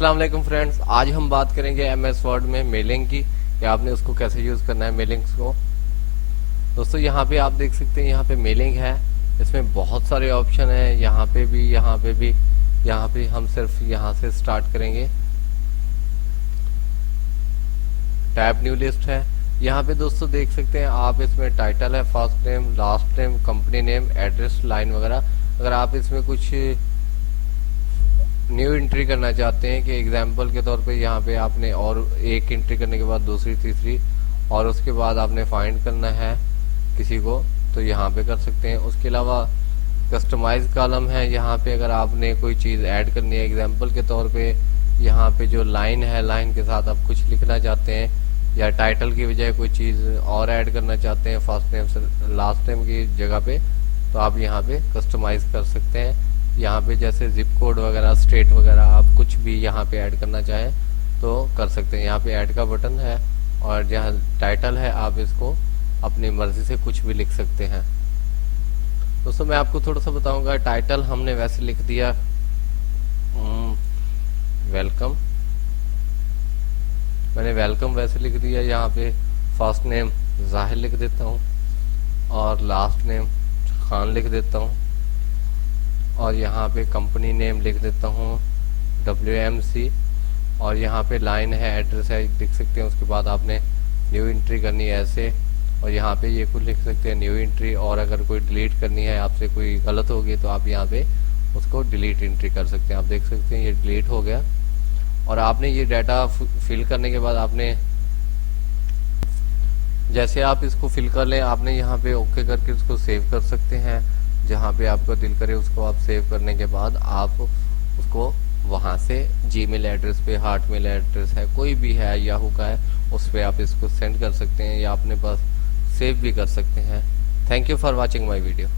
अस्सलाम वालेकुम फ्रेंड्स, आज हम बात करेंगे एमएस वर्ड में मेलिंग की कि आपने उसको कैसे यूज़ करना है मेलिंग्स को। दोस्तों यहाँ पे आप देख सकते हैं, यहाँ पे मेलिंग है, इसमें बहुत सारे ऑप्शन हैं। यहाँ पे भी, यहाँ पे भी, यहाँ पे हम सिर्फ यहाँ से स्टार्ट करेंगे। टैब न्यू लिस्ट है। यहाँ पे दोस्तों देख सकते हैं आप, इसमें टाइटल है, first name, last name, company name, address line वगैरह। अगर आप इसमें कुछ न्यू एंट्री करना चाहते हैं कि एग्जाम्पल के तौर पे यहाँ पे आपने और एक एंट्री करने के बाद दूसरी, तीसरी, और उसके बाद आपने फाइंड करना है किसी को, तो यहाँ पे कर सकते हैं। उसके अलावा कस्टमाइज कॉलम है, यहाँ पे अगर आपने कोई चीज़ ऐड करनी है, एग्जाम्पल के तौर पे यहाँ पे जो लाइन है, लाइन के साथ आप कुछ लिखना चाहते हैं या टाइटल की बजाय कोई चीज़ और ऐड करना चाहते हैं फर्स्ट नेम से लास्ट नेम की जगह पे, तो आप यहाँ पे कस्टमाइज कर सकते हैं। यहाँ पे जैसे जिप कोड वगैरह, स्टेट वगैरह, आप कुछ भी यहाँ पे ऐड करना चाहें तो कर सकते हैं। यहाँ पे ऐड का बटन है और जहाँ टाइटल है आप इसको अपनी मर्जी से कुछ भी लिख सकते हैं। दोस्तों मैं आपको थोड़ा सा बताऊंगा। टाइटल हमने वैसे लिख दिया वेलकम, मैंने वेलकम वैसे लिख दिया। यहाँ पे फर्स्ट नेम जाहिर लिख देता हूँ और लास्ट नेम खान लिख देता हूँ और यहाँ पे कंपनी नेम लिख देता हूँ WMC, और यहाँ पे लाइन है, एड्रेस है, लिख सकते हैं। उसके बाद आपने न्यू एंट्री करनी है ऐसे, और यहाँ पे ये कुछ लिख सकते हैं न्यू एंट्री, और अगर कोई डिलीट करनी है आपसे, कोई गलत होगी तो आप यहाँ पे उसको डिलीट एंट्री कर सकते हैं। आप देख सकते हैं ये डिलीट हो गया। और आपने ये डाटा फिल करने के बाद आपने जैसे आप इसको फिल कर लें, आपने यहाँ पे ओके करके इसको सेव कर सकते हैं। जहाँ पे आपको दिल करे उसको आप सेव करने के बाद आप उसको वहाँ से जीमेल एड्रेस पे, हॉटमेल एड्रेस है, कोई भी है, याहू का है, उस पर आप इसको सेंड कर सकते हैं या अपने पास सेव भी कर सकते हैं। Thank you for watching my video.